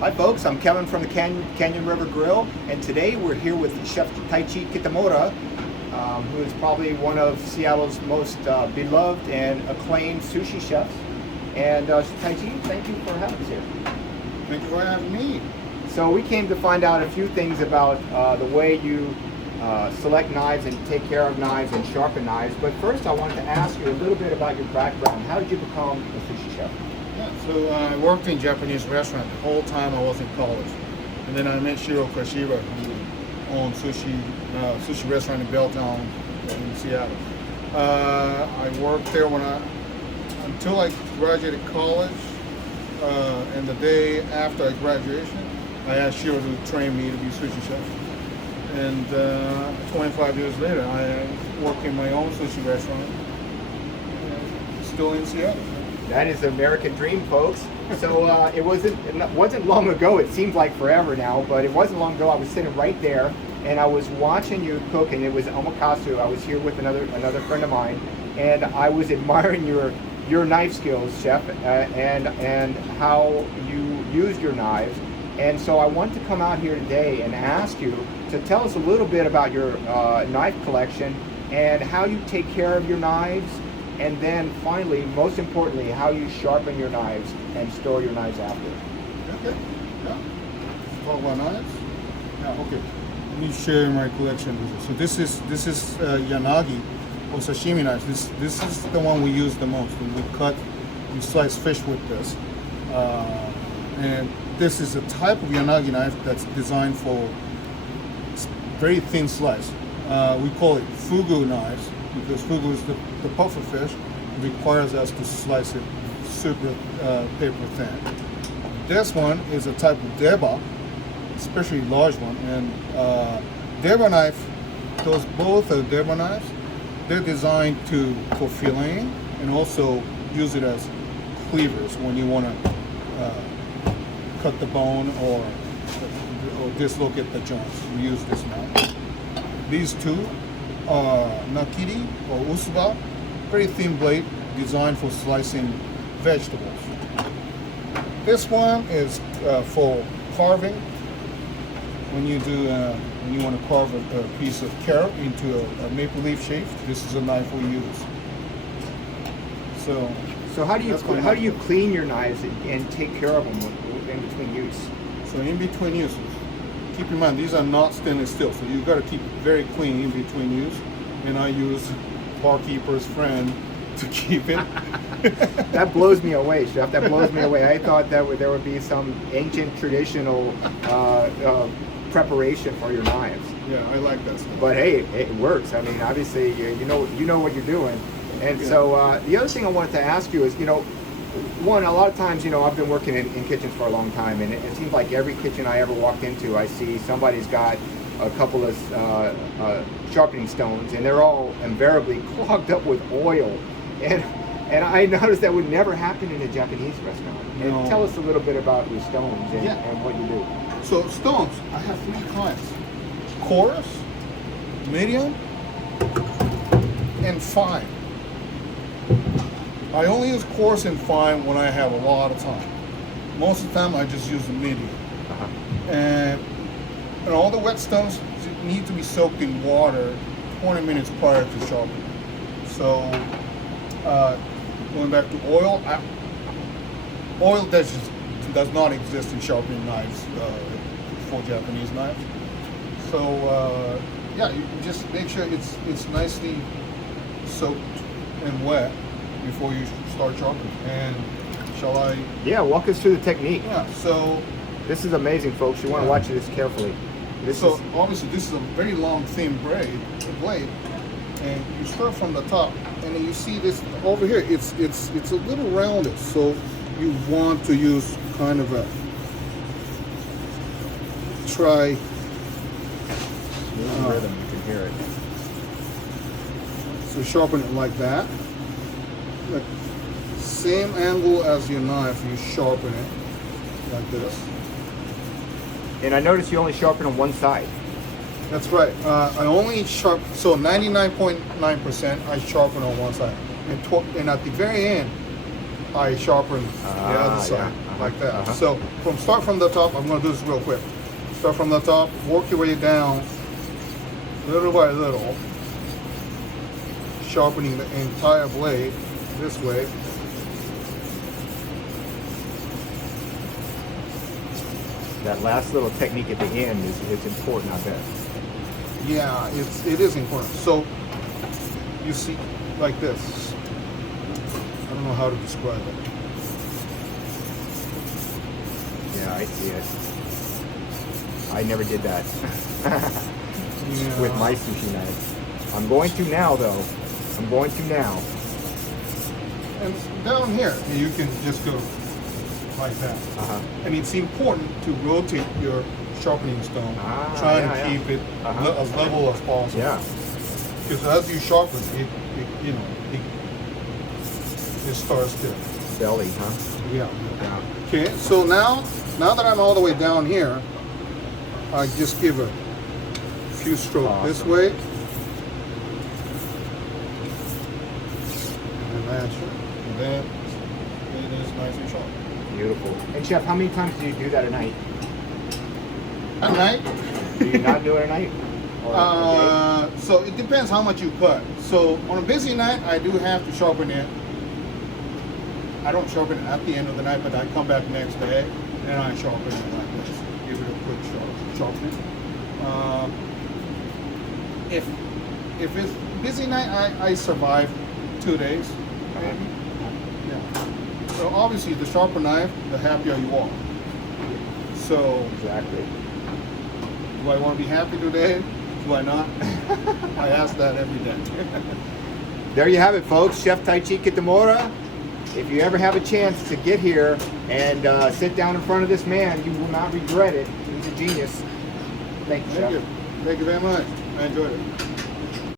Hi folks, I'm Kevin from the Canyon River Grill, and today we're here with Chef Taichi Kitamura, who is probably one of Seattle's most beloved and acclaimed sushi chefs. And Taichi, thank you for having us here. Thank you for having me. So we came to find out a few things about the way you select knives and take care of knives and sharpen knives. But first I wanted to ask you a little bit about your background. How did you become a sushi chef? Yeah, so I worked in Japanese restaurant the whole time I was in college. And then I met Shiro Kashiba, who owned sushi restaurant in Belltown in Seattle. I worked there until I graduated college. And the day after I graduation, I asked Shiro to train me to be sushi chef. And 25 years later, I work in my own sushi restaurant, still in Seattle. That is the American dream, folks. So it wasn't long ago. It seems like forever now, but it wasn't long ago. I was sitting right there, and I was watching you cook, and it was omakase. I was here with another friend of mine, and I was admiring your knife skills, chef, and how you use your knives. And so I want to come out here today and ask you to tell us a little bit about your knife collection and how you take care of your knives, and then finally, most importantly, how you sharpen your knives and store your knives after. Okay, yeah. Talk about knives? Yeah, okay. Let me share my collection with you. So this is Yanagi or sashimi knives. This is the one we use the most. We slice fish with this. And this is a type of Yanagi knife that's designed for very thin slice. We call it fugu knives because fugu is the puffer fish. It requires us to slice it super paper thin. This one is a type of deba, especially large one. And deba knife, both are deba knives. They're designed for filleting and also use it as cleavers when you want to cut the bone or dislocate the joints. We use this knife. These two are nakiri or usuba, very thin blade designed for slicing vegetables. This one is for carving. When you want to carve a piece of carrot into a maple leaf shape, this is a knife we use. So how do you clean your knives and take care of them in between use? So in between uses, keep in mind these are not stainless steel, so you got to keep it very clean in between use. And I use barkeeper's friend to keep it. That blows me away, chef. That blows me away. I thought that there would be some ancient traditional preparation for your knives. Yeah, I like that stuff. But hey, it works. I mean, obviously, you know what you're doing. And so the other thing I wanted to ask you is, one, a lot of times, I've been working in kitchens for a long time, and it seems like every kitchen I ever walked into, I see somebody's got a couple of sharpening stones, and they're all invariably clogged up with oil. And I noticed that would never happen in a Japanese restaurant. And No. tell us a little bit about your stones and what you do. So stones, I have 3 kinds: coarse, medium, and fine. I only use coarse and fine when I have a lot of time. Most of the time I just use the medium. And all the wet stones need to be soaked in water 20 minutes prior to sharpening. So going back to oil, oil does not exist in sharpening knives for Japanese knives. So yeah, you just make sure it's nicely soaked and wet before you start sharpening. And shall I? Yeah, walk us through the technique. Yeah. So this is amazing, folks. You want to watch this carefully. Obviously this is a very long, thin blade, and you start from the top, and then you see this over here. It's a little rounded, so you want to use kind of a rhythm, you can hear it. So sharpen it like that. Like same angle as your knife, you sharpen it like this. And I noticed you only sharpen on one side. That's right. I only sharpen, so 99.9% I sharpen on one side. And at the very end, I sharpen the other side. Yeah. like that. uh-huh. So start from the top. I'm going to do this real quick. Start from the top, work your way down, little by little, sharpening the entire blade this way. That last little technique at the end is important, I bet. Yeah, it is important. So you see, like this. I don't know how to describe it. Yeah, I see it. I never did that Yeah. with my sushi knife. I'm going to now, though. I'm going to now. And down here, you can just go like that. Uh-huh. And it's important to rotate your sharpening stone, trying yeah, to yeah. keep it Uh-huh. as level as possible. Yeah. Because as you sharpen, it starts to. Belly, huh? Yeah. Yeah. Okay. So now that I'm all the way down here, I just give a few strokes this Awesome. way, and that's it. And then it is nice and sharp. Beautiful. And Chef, how many times do you do that a night? At night. Do you not do it at night? Or a day? So it depends how much you cut. So on a busy night, I do have to sharpen it. I don't sharpen it at the end of the night, but I come back next day and I sharpen it like this. Give it a quick sharpening. If it's busy night, I survive 2 days. Uh-huh. Yeah. So obviously, the sharper knife, the happier you are. So Exactly. do I want to be happy today? Do I not? I ask that every day. There you have it, folks. Chef Taichi Kitamura. If you ever have a chance to get here and sit down in front of this man, you will not regret it. He's a genius. Thank you, Chef. Thank you. Thank you very much. I enjoyed it.